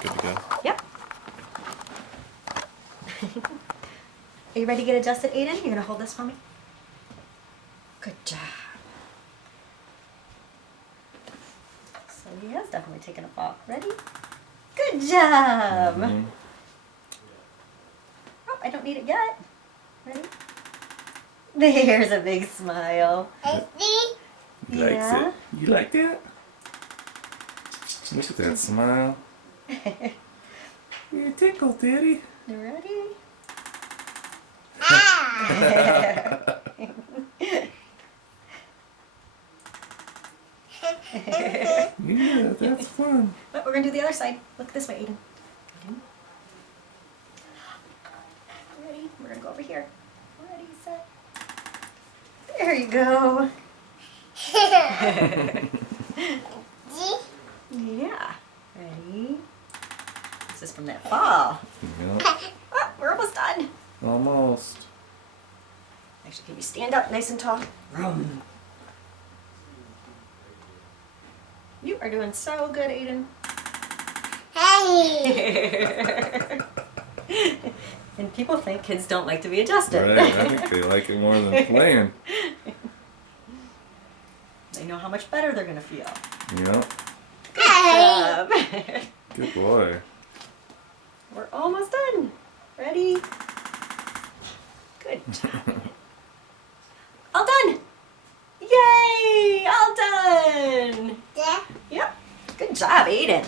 Good to go. Yep. Are you ready to get adjusted, Aiden? You're gonna hold this for me? Good job. So he has definitely taken a fall. Ready? Good job. Mm-hmm. Oh, I don't need it yet. Ready? There's a big smile. He likes Yeah. it. You like that? Look at that smile. You're tickled, Daddy. You ready? Yeah, that's fun. But we're gonna do the other side. Look this way, Aiden. Ready? We're gonna go over here. Ready, set. There you go. Yeah. Ready? This is from that fall. Yep. Oh, we're almost done. Almost. Actually, can you stand up nice and tall? Vroom. You are doing so good, Aiden. Hey! And people think kids don't like to be adjusted. Right, I think they like it more than playing. They know how much better they're going to feel. Yep. Good job. Good boy. We're almost done. Ready? Good job. All done. Yay! All done. Yeah. Yep. Good job, Aiden.